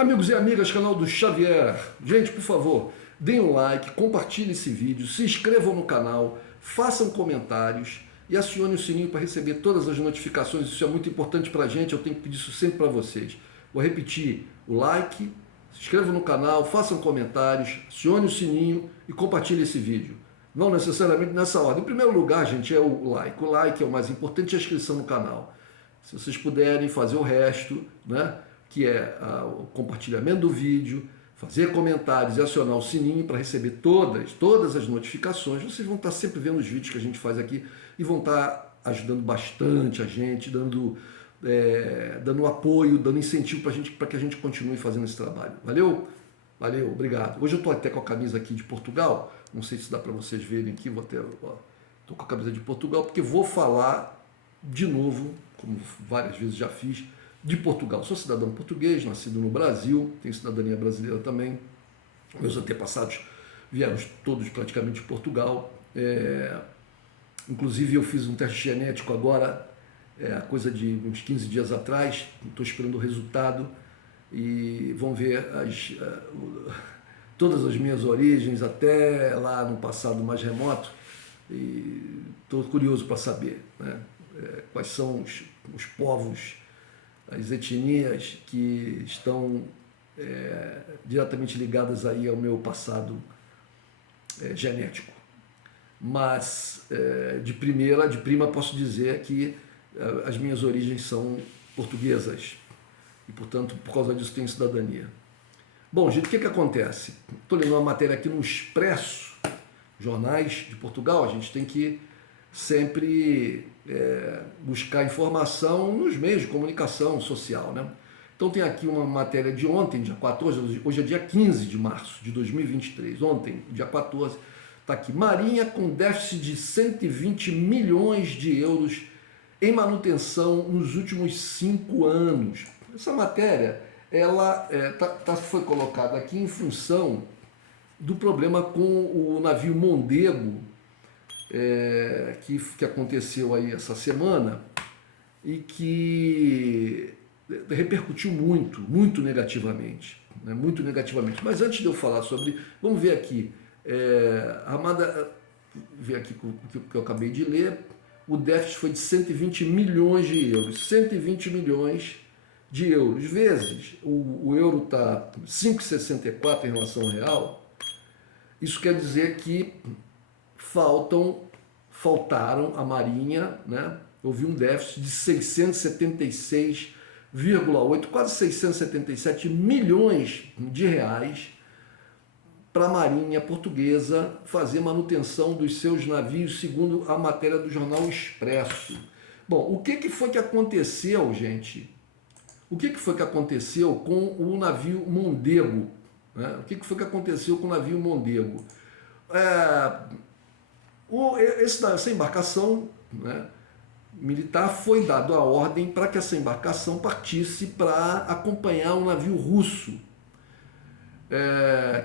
Amigos e amigas, canal do Xavier. Gente, por favor, deem um like, compartilhem esse vídeo, se inscrevam no canal, façam comentários e acionem o sininho para receber todas as notificações. Isso é muito importante para a gente, eu tenho que pedir isso sempre para vocês. Vou repetir, o like, se inscrevam no canal, façam comentários, acionem o sininho e compartilhem esse vídeo. Não necessariamente nessa ordem. Em primeiro lugar, gente, é o like. O like é o mais importante e a inscrição no canal. Se vocês puderem fazer o resto, né? Que é o compartilhamento do vídeo, fazer comentários e acionar o sininho para receber todas as notificações. Vocês vão estar sempre vendo os vídeos que a gente faz aqui e vão estar ajudando bastante a gente, dando apoio, dando incentivo para que a gente continue fazendo esse trabalho. Valeu? Valeu, obrigado. Hoje eu estou até com a camisa aqui de Portugal, não sei se dá para vocês verem aqui, estou com a camisa de Portugal porque vou falar de novo, como várias vezes já fiz, de Portugal. Sou cidadão português, nascido no Brasil, tenho cidadania brasileira também. Meus antepassados vieram todos praticamente de Portugal. Inclusive eu fiz um teste genético agora, coisa de uns 15 dias atrás, estou esperando o resultado e vão ver todas as minhas origens até lá no passado mais remoto e estou curioso para saber, né, quais são os povos, as etnias que estão diretamente ligadas aí ao meu passado genético. Mas de prima posso dizer que as minhas origens são portuguesas e, portanto, por causa disso tenho cidadania. Bom, gente, o que acontece? Estou lendo uma matéria aqui no Expresso, jornais de Portugal. A gente tem que sempre buscar informação nos meios de comunicação social, né? Então tem aqui uma matéria de ontem, dia 14, hoje é dia 15 de março de 2023, ontem, dia 14, está aqui: Marinha com déficit de 120 milhões de euros em manutenção nos últimos 5 anos. Essa matéria, ela foi colocada aqui em função do problema com o navio Mondego, que aconteceu aí essa semana e que repercutiu muito negativamente, né? Muito negativamente. Mas antes de eu falar sobre, vamos ver aqui, ver aqui o que eu acabei de ler. O déficit foi de 120 milhões de euros, 120 milhões de euros, vezes o euro está 5,64 em relação ao real. Isso quer dizer que faltaram à Marinha, né? Houve um déficit de 676,8, quase 677 milhões de reais para a Marinha Portuguesa fazer manutenção dos seus navios, segundo a matéria do jornal Expresso. Bom, o que foi que aconteceu, gente? O que foi que aconteceu com o navio Mondego? Né? O que foi que aconteceu com o navio Mondego? Essa embarcação, né, militar, foi dado a ordem para que essa embarcação partisse para acompanhar um navio russo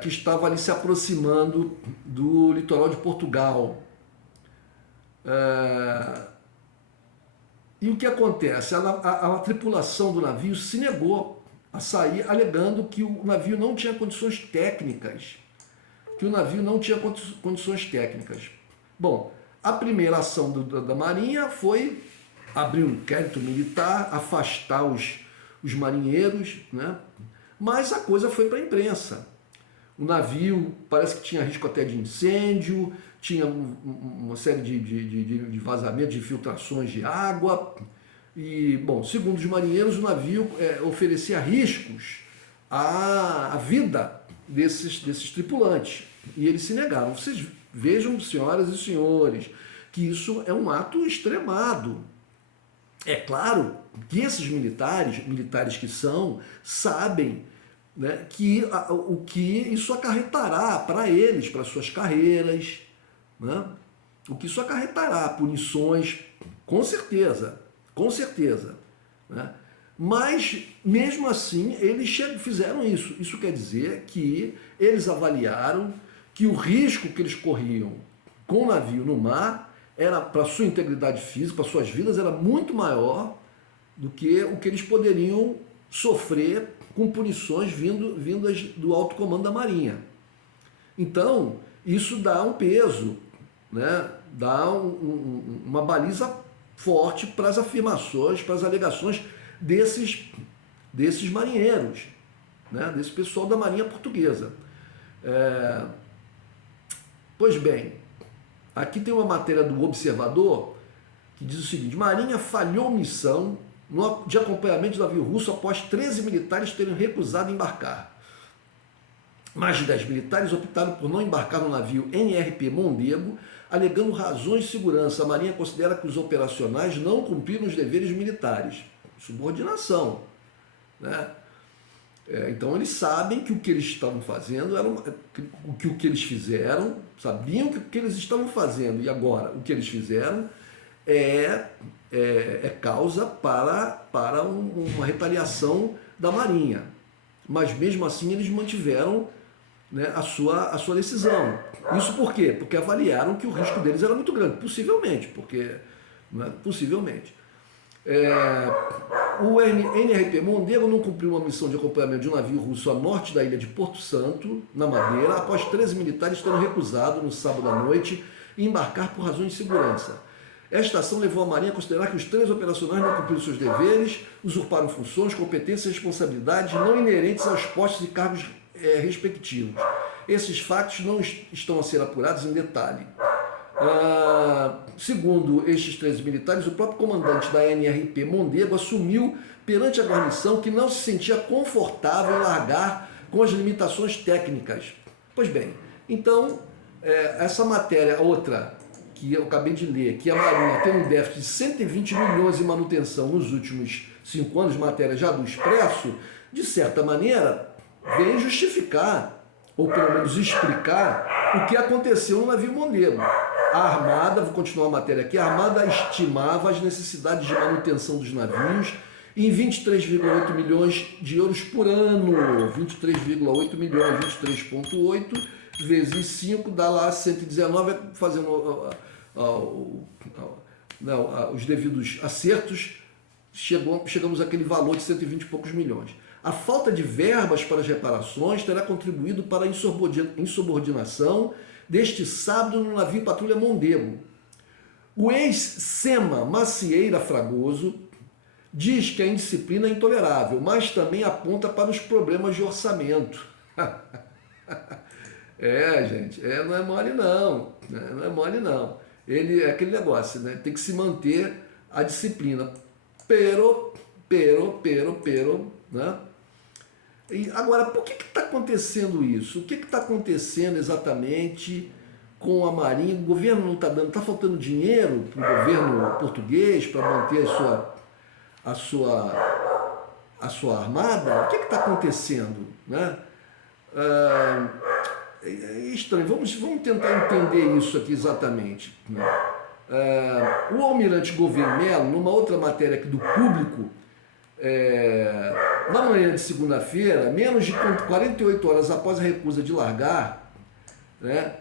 que estava ali se aproximando do litoral de Portugal. E o que acontece? A tripulação do navio se negou a sair, alegando que o navio não tinha condições técnicas. Bom, a primeira ação da Marinha foi abrir um inquérito militar, afastar os marinheiros, né? Mas a coisa foi para a imprensa. O navio parece que tinha risco até de incêndio, tinha uma série de vazamentos, de infiltrações de água. E, bom, segundo os marinheiros, o navio oferecia riscos à vida desses tripulantes. E eles se negaram. Vocês vejam, senhoras e senhores, que isso é um ato extremado. É claro que esses militares que são, sabem, né, o que isso acarretará para eles, para suas carreiras, né? O que isso acarretará, punições, com certeza, né? Mas, mesmo assim, eles fizeram isso. Isso quer dizer que eles avaliaram que o risco que eles corriam com o navio no mar era, para sua integridade física, para suas vidas, era muito maior do que o que eles poderiam sofrer com punições vindas do alto comando da Marinha. Então, isso dá um peso, né? Dá uma baliza forte para as afirmações, para as alegações desses marinheiros, né? Desse pessoal da Marinha Portuguesa. Pois bem, aqui tem uma matéria do Observador que diz o seguinte: Marinha falhou missão de acompanhamento do navio russo após 13 militares terem recusado embarcar. Mais de 10 militares optaram por não embarcar no navio NRP Mondego, alegando razões de segurança. A Marinha considera que os operacionais não cumpriram os deveres militares. Subordinação, né? Então eles sabem que o que eles estavam fazendo era o que eles fizeram, sabiam que o que eles estavam fazendo e agora o que eles fizeram é causa para uma retaliação da Marinha. Mas mesmo assim eles mantiveram, né, a sua decisão. Isso por quê? Porque avaliaram que o risco deles era muito grande, possivelmente, né, possivelmente. O NRP Mondego não cumpriu uma missão de acompanhamento de um navio russo a norte da ilha de Porto Santo, na Madeira, após 13 militares terem recusado no sábado à noite embarcar por razões de segurança. Esta ação levou a Marinha a considerar que os 3 operacionais não cumpriram seus deveres, usurparam funções, competências e responsabilidades não inerentes aos postos e cargos respectivos. Esses fatos não estão a ser apurados em detalhe. Segundo estes 13 militares, o próprio comandante da NRP Mondego assumiu perante a guarnição que não se sentia confortável em largar com as limitações técnicas. Pois bem, então, essa matéria, outra que eu acabei de ler, que a Marinha tem um déficit de 120 milhões em manutenção nos últimos 5 anos, matéria já do Expresso, de certa maneira, vem justificar, ou pelo menos explicar, o que aconteceu no navio Mondego. A Armada, vou continuar a matéria aqui, a Armada estimava as necessidades de manutenção dos navios em 23,8 milhões de euros por ano. 23,8 milhões, 23,8 vezes 5 dá lá 119, fazendo os devidos acertos, chegamos àquele valor de 120 e poucos milhões. A falta de verbas para as reparações terá contribuído para a insubordinação deste sábado no navio Patrulha Mondego. O ex-SEMA Macieira Fragoso diz que a indisciplina é intolerável, mas também aponta para os problemas de orçamento. Gente, não é mole não, né? Não é mole não. Ele é aquele negócio, né? Tem que se manter a disciplina. Pero, né? E agora, por que está acontecendo isso? O que está acontecendo exatamente com a Marinha? O governo não está dando, está faltando dinheiro para o governo português para manter a sua armada? O que está acontecendo, né? É estranho. Vamos tentar entender isso aqui exatamente, né? O almirante Gouveia Melo, numa outra matéria aqui do Público, na manhã de segunda-feira, menos de 48 horas após a recusa de largar, né,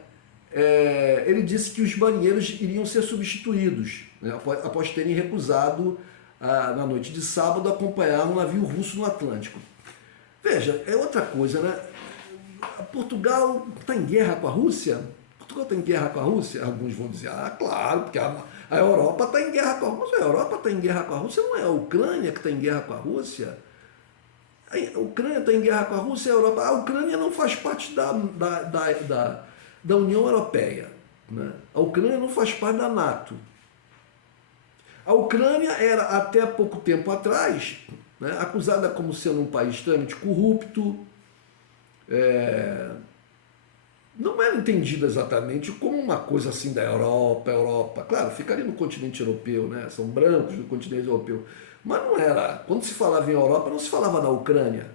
ele disse que os marinheiros iriam ser substituídos, né, após terem recusado, na noite de sábado, acompanhar um navio russo no Atlântico. Veja, é outra coisa, né? Portugal está em guerra com a Rússia? Portugal está em guerra com a Rússia? Alguns vão dizer, claro, porque a Europa está em guerra com a Rússia. A Europa está em guerra com a Rússia, não é a Ucrânia que está em guerra com a Rússia? A Ucrânia está em guerra com a Rússia e a Europa. A Ucrânia não faz parte da União Europeia, né? A Ucrânia não faz parte da NATO. A Ucrânia era, até pouco tempo atrás, né, acusada como sendo um país extremamente corrupto, não era entendida exatamente como uma coisa assim da Europa. Claro, fica ali no continente europeu, né? São brancos do continente europeu. Mas não era. Quando se falava em Europa, não se falava da Ucrânia.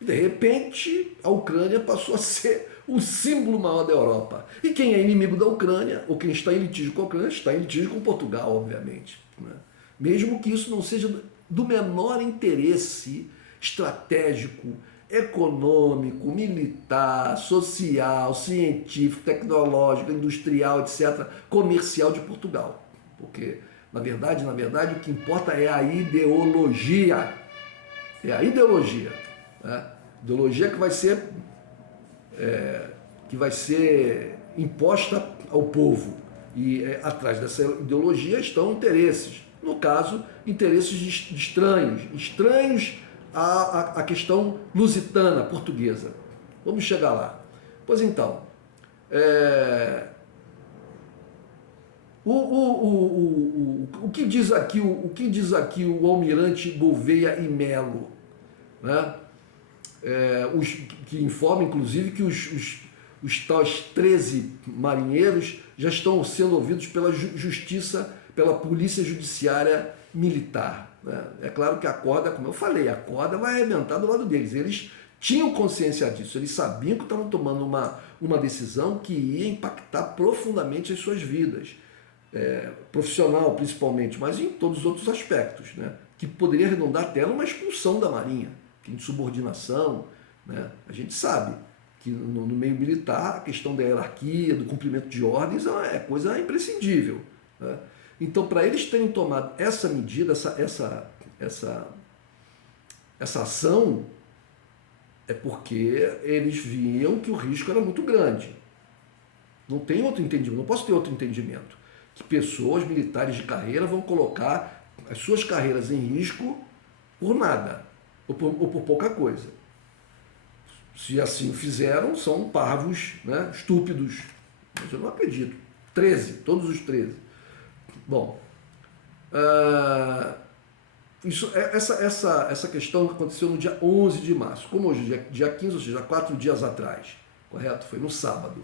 De repente, a Ucrânia passou a ser o símbolo maior da Europa. E quem é inimigo da Ucrânia, ou quem está em litígio com a Ucrânia, está em litígio com Portugal, obviamente, né? Mesmo que isso não seja do menor interesse estratégico, econômico, militar, social, científico, tecnológico, industrial, etc., comercial de Portugal. Porque, na verdade, o que importa é a ideologia. É a ideologia, né? Ideologia que vai ser imposta ao povo. E atrás dessa ideologia estão interesses. No caso, interesses de estranhos à questão lusitana, portuguesa. Vamos chegar lá. Pois então, o que diz aqui o almirante Gouveia e Melo, né? Que informa, inclusive, que os tais 13 marinheiros já estão sendo ouvidos pela justiça, pela polícia judiciária militar, né? É claro que a corda, como eu falei, a corda vai arrebentar do lado deles. Eles tinham consciência disso, eles sabiam que estavam tomando uma decisão que ia impactar profundamente as suas vidas, profissional principalmente, mas em todos os outros aspectos, né? Que poderia arredondar até numa expulsão da Marinha, insubordinação, né? A gente sabe que no meio militar a questão da hierarquia, do cumprimento de ordens é coisa imprescindível, né? Então, para eles terem tomado essa medida, essa ação, é porque eles viam que o risco era muito grande. Não tem outro entendimento, não posso ter outro entendimento. Que pessoas militares de carreira vão colocar as suas carreiras em risco por nada, ou por pouca coisa. Se assim o fizeram, são parvos, né, estúpidos. Mas eu não acredito. 13, todos os 13. Bom, essa questão aconteceu no dia 11 de março, como hoje, dia 15, ou seja, 4 dias atrás, correto? Foi no sábado.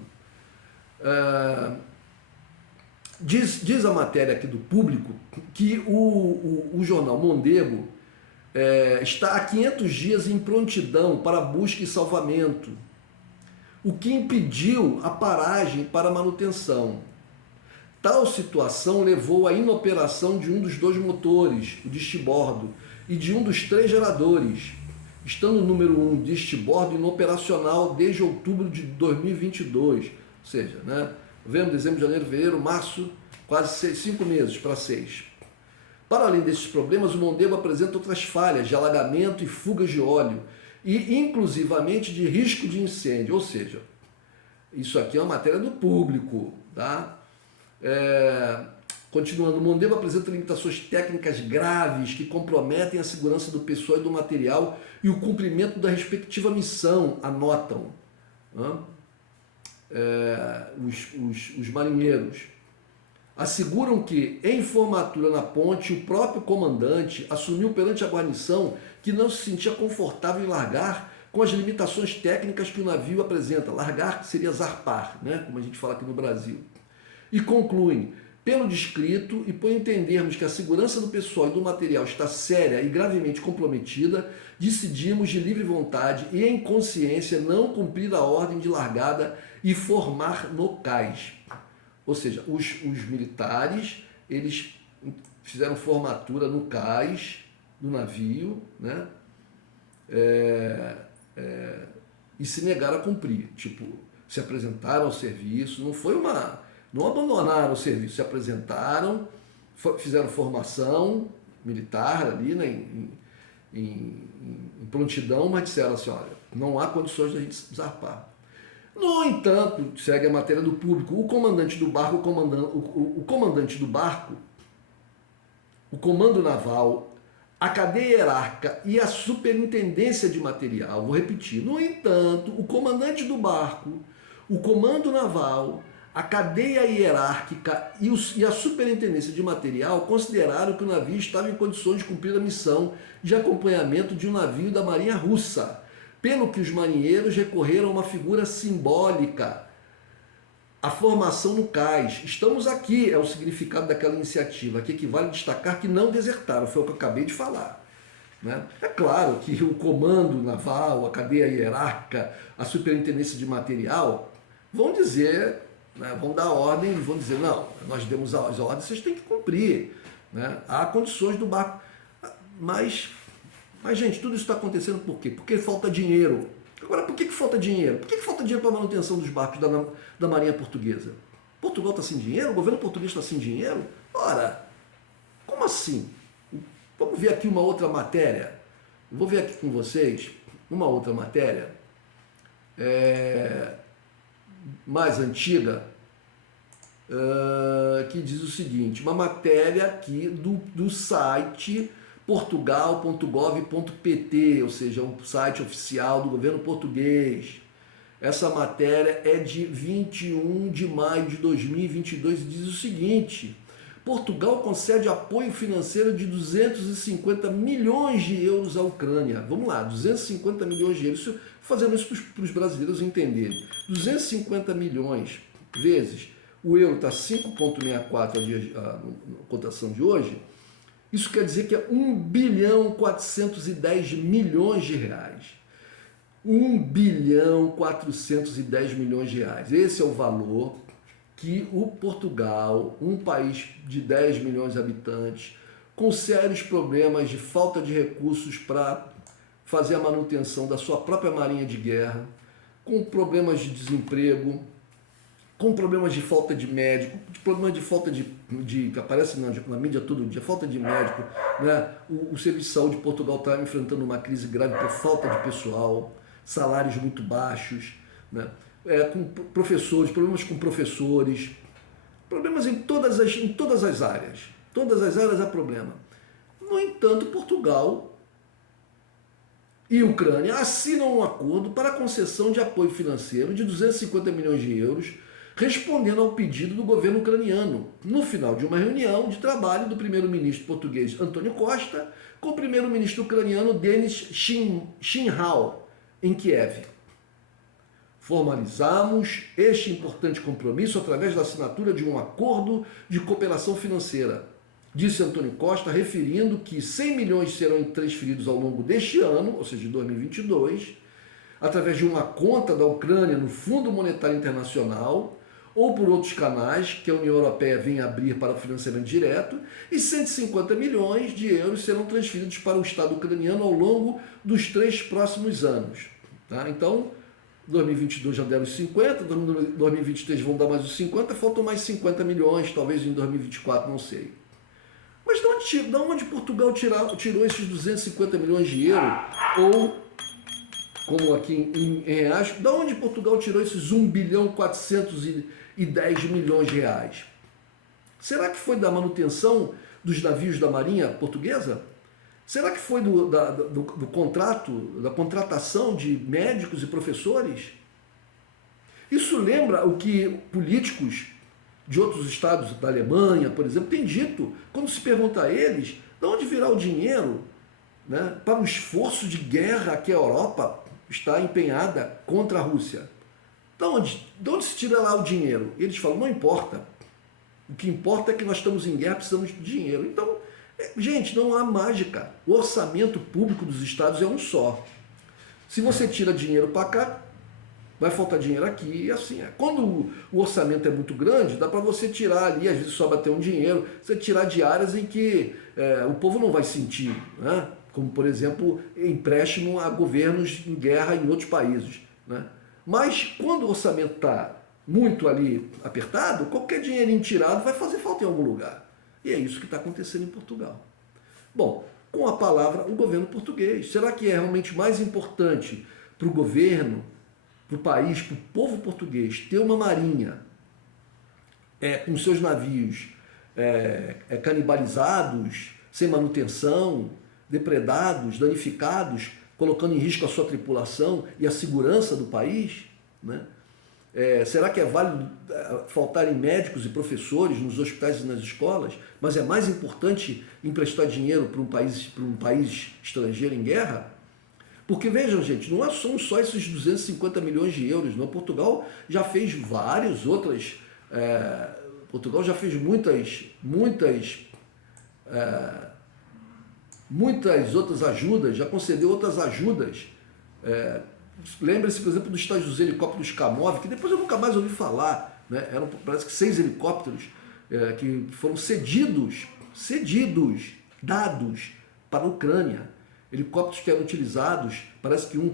Diz a matéria aqui do Público que o jornal Mondego está há 500 dias em prontidão para busca e salvamento, o que impediu a paragem para manutenção. Tal situação levou à inoperação de um dos 2 motores, o de estibordo, e de um dos 3 geradores, estando o número 1 de estibordo inoperacional desde outubro de 2022, ou seja, né, novembro, dezembro, janeiro, fevereiro, março, quase 5 meses para 6. Para além desses problemas, o Mondego apresenta outras falhas de alagamento e fugas de óleo, e inclusivamente de risco de incêndio, ou seja, isso aqui é uma matéria do Público, tá? Continuando, o Mondego apresenta limitações técnicas graves que comprometem a segurança do pessoal e do material e o cumprimento da respectiva missão, anotam, né? Os marinheiros asseguram que, em formatura na ponte, o próprio comandante assumiu perante a guarnição que não se sentia confortável em largar com as limitações técnicas que o navio apresenta. Largar seria zarpar, né? Como a gente fala aqui no Brasil. E concluem, pelo descrito e por entendermos que a segurança do pessoal e do material está séria e gravemente comprometida, decidimos de livre vontade e em consciência não cumprir a ordem de largada e formar no cais. Ou seja, os militares, eles fizeram formatura no cais do navio, né? E se negaram a cumprir. Tipo, se apresentaram ao serviço, não abandonaram o serviço, se apresentaram, fizeram formação militar ali, né, em prontidão, mas disseram assim, olha, não há condições de a gente zarpar. No entanto, segue a matéria do Público, o comandante do barco, o comandante do barco, o comando naval, a cadeia hierárquica e a superintendência de material, vou repetir, no entanto, o comandante do barco, o comando naval, a cadeia hierárquica e a superintendência de material consideraram que o navio estava em condições de cumprir a missão de acompanhamento de um navio da Marinha Russa, pelo que os marinheiros recorreram a uma figura simbólica, a formação no cais. Estamos aqui, é o significado daquela iniciativa, que equivale a destacar que não desertaram, foi o que eu acabei de falar, né? É claro que o comando naval, a cadeia hierárquica, a superintendência de material vão dizer, né, vão dar ordem, vão dizer, não, nós demos as ordens, vocês têm que cumprir, né? Há condições do barco. Mas, gente, tudo isso está acontecendo por quê? Porque falta dinheiro. Agora, por que falta dinheiro? Por que falta dinheiro para a manutenção dos barcos da Marinha Portuguesa? Portugal está sem dinheiro? O governo português está sem dinheiro? Ora, como assim? Vamos ver aqui uma outra matéria. Eu vou ver aqui com vocês uma outra matéria mais antiga, que diz o seguinte, uma matéria aqui do site portugal.gov.pt, ou seja, um site oficial do governo português. Essa matéria é de 21 de maio de 2022 e diz o seguinte: Portugal concede apoio financeiro de 250 milhões de euros à Ucrânia. Vamos lá, 250 milhões de euros, fazendo isso para os brasileiros entenderem. 250 milhões vezes, o euro está 5,64 a cotação de hoje, isso quer dizer que é 1 bilhão 410 milhões de reais. 1 bilhão 410 milhões de reais. Esse é o valor que o Portugal, um país de 10 milhões de habitantes, com sérios problemas de falta de recursos para fazer a manutenção da sua própria marinha de guerra, com problemas de desemprego, com problemas de falta de médico, problemas de falta que aparece na mídia todo dia, falta de médico, né? O Serviço de Saúde de Portugal está enfrentando uma crise grave por falta de pessoal, salários muito baixos, né? Com professores, problemas com professores, problemas em todas as áreas. Todas as áreas há problema. No entanto, Portugal e Ucrânia assinam um acordo para a concessão de apoio financeiro de 250 milhões de euros, respondendo ao pedido do governo ucraniano, no final de uma reunião de trabalho do primeiro-ministro português Antônio Costa com o primeiro-ministro ucraniano Denis Shmyhal, em Kiev. Formalizamos este importante compromisso através da assinatura de um acordo de cooperação financeira, disse Antônio Costa, referindo que 100 milhões serão transferidos ao longo deste ano, ou seja, de 2022, através de uma conta da Ucrânia no Fundo Monetário Internacional ou por outros canais que a União Europeia vem abrir para o financiamento direto, e 150 milhões de euros serão transferidos para o Estado ucraniano ao longo dos 3 próximos anos. Tá? Então, 2022 já deram os 50, 2023 vão dar mais os 50, faltam mais 50 milhões, talvez em 2024, não sei. Mas de onde Portugal tirou esses 250 milhões de euros? Ou, como aqui em reais, de onde Portugal tirou esses 1 bilhão 410 milhões de reais? Será que foi da manutenção dos navios da Marinha Portuguesa? Será que foi do contrato, da contratação de médicos e professores? Isso lembra o que políticos de outros estados, da Alemanha, por exemplo, têm dito, quando se pergunta a eles de onde virá o dinheiro, né, para o esforço de guerra que a Europa está empenhada contra a Rússia. De onde se tira lá o dinheiro? Eles falam, não importa. O que importa é que nós estamos em guerra, precisamos de dinheiro. Então, gente, não há mágica. O orçamento público dos estados é um só. Se você tira dinheiro para cá, vai faltar dinheiro aqui e assim é. Quando o orçamento é muito grande, dá para você tirar ali, às vezes sobra até um dinheiro, você tirar de áreas em que o povo não vai sentir, né? Como, por exemplo, empréstimo a governos em guerra em outros países, né? Mas quando o orçamento está muito ali apertado, qualquer dinheirinho tirado vai fazer falta em algum lugar. E é isso que está acontecendo em Portugal. Bom, com a palavra, o governo português. Será que é realmente mais importante para o governo, para o país, para o povo português, ter uma marinha com seus navios canibalizados, sem manutenção, depredados, danificados, colocando em risco a sua tripulação e a segurança do país, né? Será que é válido faltarem médicos e professores nos hospitais e nas escolas, mas é mais importante emprestar dinheiro para um país estrangeiro em guerra? Porque vejam, gente, não são só esses 250 milhões de euros, não. Portugal já fez várias outras, Portugal já fez muitas outras ajudas, já concedeu outras ajudas. Lembre-se, por exemplo, dos helicópteros Kamov, que depois eu nunca mais ouvi falar, né? Eram, parece que 6 helicópteros que foram dados para a Ucrânia. Helicópteros que eram utilizados, parece que um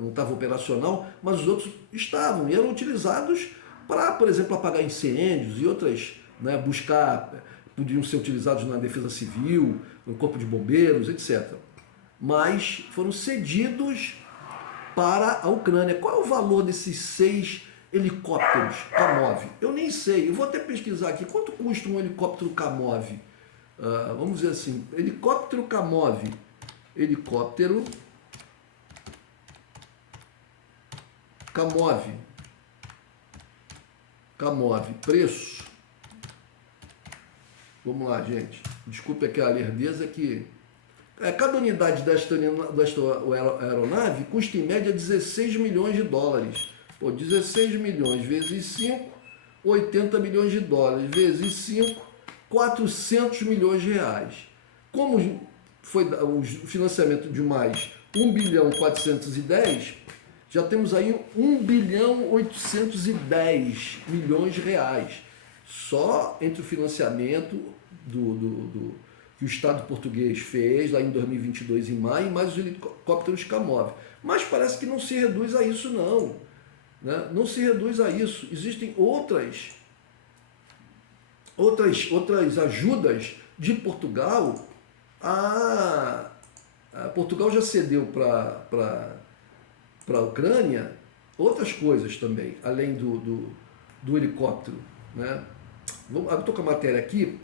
não estava operacional, mas os outros estavam e eram utilizados para, por exemplo, apagar incêndios e outras, né, podiam ser utilizados na defesa civil, no corpo de bombeiros, etc. mas foram cedidos para a Ucrânia. Qual é o valor desses 6 helicópteros Kamov? Eu nem sei, eu vou até pesquisar aqui. Quanto custa um helicóptero Kamov? Vamos dizer assim, helicóptero Kamov. Helicóptero Kamov. Kamov, preço. Vamos lá, gente. Desculpe aqui a lerdeza que... Cada unidade desta aeronave custa em média 16 milhões de dólares. Pô, 16 milhões vezes 5, 80 milhões de dólares vezes 5, 400 milhões de reais. Como foi o financiamento de mais 1 bilhão 410, já temos aí 1 bilhão 810 milhões de reais. Só entre o financiamento que o Estado português fez lá em 2022, em maio, e mais os helicópteros Kamov. Mas parece que não se reduz a isso, não. Né? Não se reduz a isso. Existem outras ajudas de Portugal. Portugal já cedeu para a Ucrânia outras coisas também, além do helicóptero. Né? Eu estou com a matéria aqui.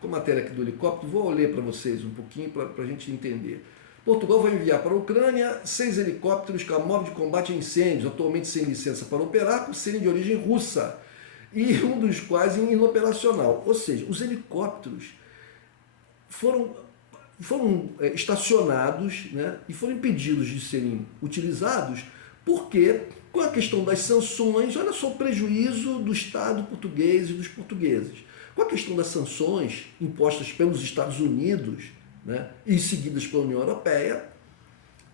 Com a matéria aqui do helicóptero, vou ler para vocês um pouquinho para a gente entender. Portugal vai enviar para a Ucrânia 6 helicópteros Kamov de combate a incêndios, atualmente sem licença para operar, por serem de origem russa, e um dos quais inoperacional. Ou seja, os helicópteros foram estacionados, né, e foram impedidos de serem utilizados porque, com a questão das sanções, olha só o prejuízo do Estado português e dos portugueses. Com a questão das sanções impostas pelos Estados Unidos, né, e seguidas pela União Europeia,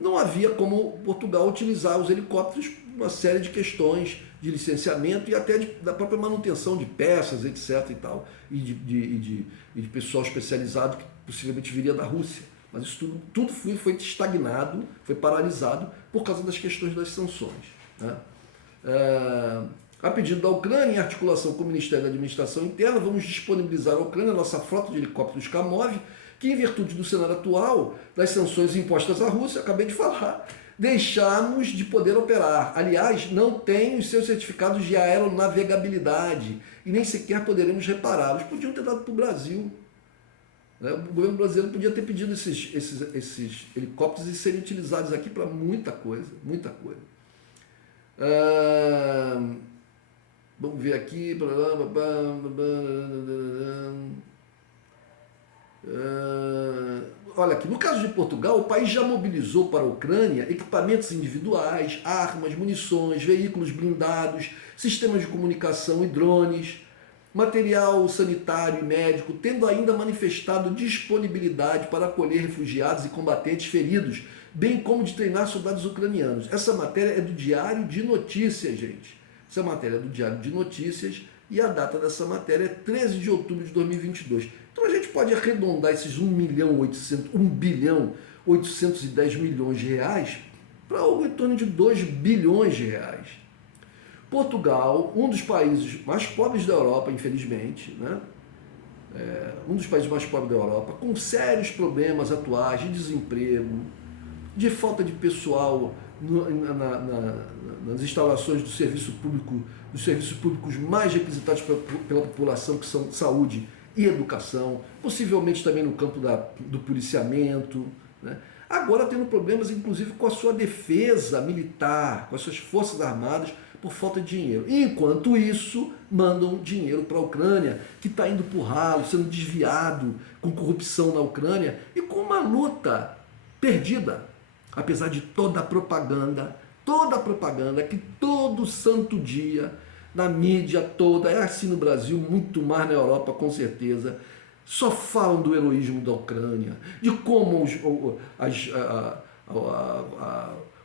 não havia como Portugal utilizar os helicópteros por uma série de questões de licenciamento e até da própria manutenção de peças, etc. e tal, e de pessoal especializado que possivelmente viria da Rússia. Mas isso tudo foi estagnado, foi paralisado por causa das questões das sanções. Né? A pedido da Ucrânia, em articulação com o Ministério da Administração Interna, vamos disponibilizar à Ucrânia a nossa frota de helicópteros Kamov, que, em virtude do cenário atual, das sanções impostas à Rússia, acabei de falar, deixamos de poder operar. Aliás, não tem os seus certificados de aeronavegabilidade e nem sequer poderemos repará-los. Podiam ter dado para o Brasil. Né? O governo brasileiro podia ter pedido esses helicópteros e serem utilizados aqui para muita coisa, muita coisa. Vamos ver aqui. Olha aqui, no caso de Portugal, o país já mobilizou para a Ucrânia equipamentos individuais, armas, munições, veículos blindados, sistemas de comunicação e drones, material sanitário e médico, tendo ainda manifestado disponibilidade para acolher refugiados e combatentes feridos, bem como de treinar soldados ucranianos. Essa matéria é do Diário de Notícias, gente. Essa matéria é do Diário de Notícias e a data dessa matéria é 13 de outubro de 2022. Então a gente pode arredondar esses 1 bilhão 810 milhões de reais para algo em torno de 2 bilhões de reais. Portugal, um dos países mais pobres da Europa, infelizmente, né? Um dos países mais pobres da Europa, com sérios problemas atuais de desemprego, de falta de pessoal nas instalações do serviço público, dos serviços públicos mais requisitados pela população, que são saúde e educação, possivelmente também no campo do policiamento, né? Agora tendo problemas, inclusive, com a sua defesa militar, com as suas forças armadas, por falta de dinheiro. E, enquanto isso, mandam dinheiro para a Ucrânia, que está indo por ralo, sendo desviado, com corrupção na Ucrânia e com uma luta perdida. Apesar de toda a propaganda que todo santo dia, na mídia toda, é assim no Brasil, muito mais na Europa, com certeza, só falam do heroísmo da Ucrânia, de como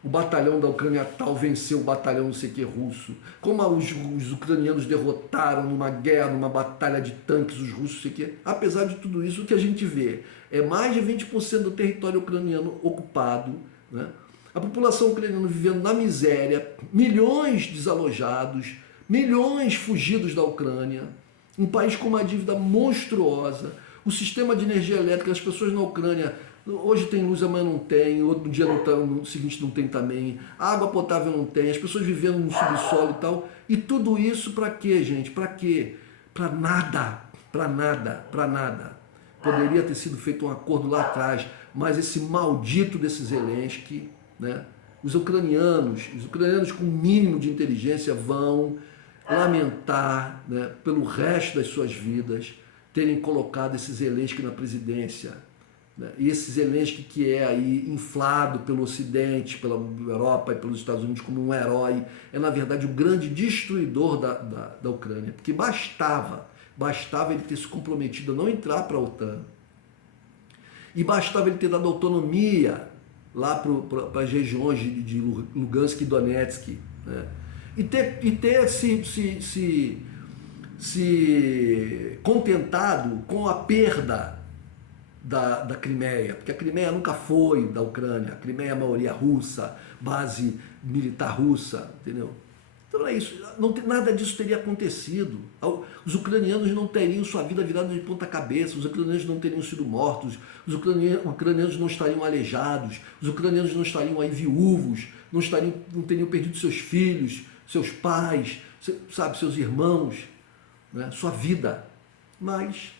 o batalhão da Ucrânia tal venceu o batalhão não sei que russo, como os ucranianos derrotaram numa guerra, numa batalha de tanques, os russos, sei que. Apesar de tudo isso, o que a gente vê é mais de 20% do território ucraniano ocupado, né? A população ucraniana vivendo na miséria, milhões desalojados, milhões fugidos da Ucrânia, um país com uma dívida monstruosa, o sistema de energia elétrica, as pessoas na Ucrânia Hoje tem luz, amanhã não tem, outro dia não tá, no seguinte não tem também, a água potável não tem, as pessoas vivendo no subsolo e tal. E tudo isso para quê, gente? Para quê? Para nada, para nada, para nada. Poderia ter sido feito um acordo lá atrás, mas esse maldito desse Zelensky, né? Os ucranianos com o mínimo de inteligência vão lamentar, né, pelo resto das suas vidas terem colocado esse Zelensky na presidência. Né? E esse Zelensky que é aí inflado pelo Ocidente, pela Europa e pelos Estados Unidos como um herói, é na verdade o grande destruidor da Ucrânia, porque bastava ele ter se comprometido a não entrar para a OTAN, e bastava ele ter dado autonomia lá para as regiões de Lugansk e Donetsk, né? E ter se contentado com a perda da Crimeia, porque a Crimeia nunca foi da Ucrânia, a Crimeia é a maioria russa, base militar russa, entendeu? Então é isso, nada disso teria acontecido. Os ucranianos não teriam sua vida virada de ponta cabeça, os ucranianos não teriam sido mortos, os ucranianos não estariam aleijados, os ucranianos não estariam aí viúvos, não teriam perdido seus filhos, seus pais, sabe, seus irmãos, né, sua vida. Mas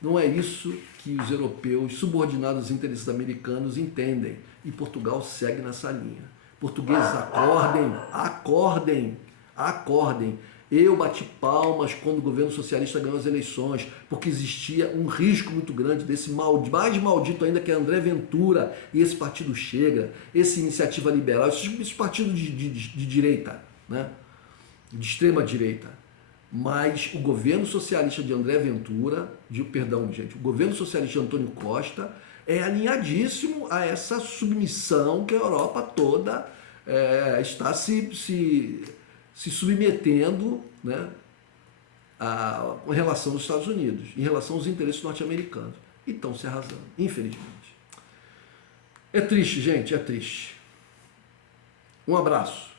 não é isso que os europeus, subordinados aos interesses americanos, entendem. E Portugal segue nessa linha. Portugueses, acordem. Eu bati palmas quando o governo socialista ganhou as eleições, porque existia um risco muito grande desse mais maldito ainda, que é André Ventura e esse partido Chega, essa Iniciativa Liberal, esse partido de direita, né? De extrema direita. Mas o governo socialista de André Ventura, o governo socialista de Antônio Costa é alinhadíssimo a essa submissão que a Europa toda está se submetendo, né, em relação aos Estados Unidos, em relação aos interesses norte-americanos. E estão se arrasando, infelizmente. É triste, gente, é triste. Um abraço.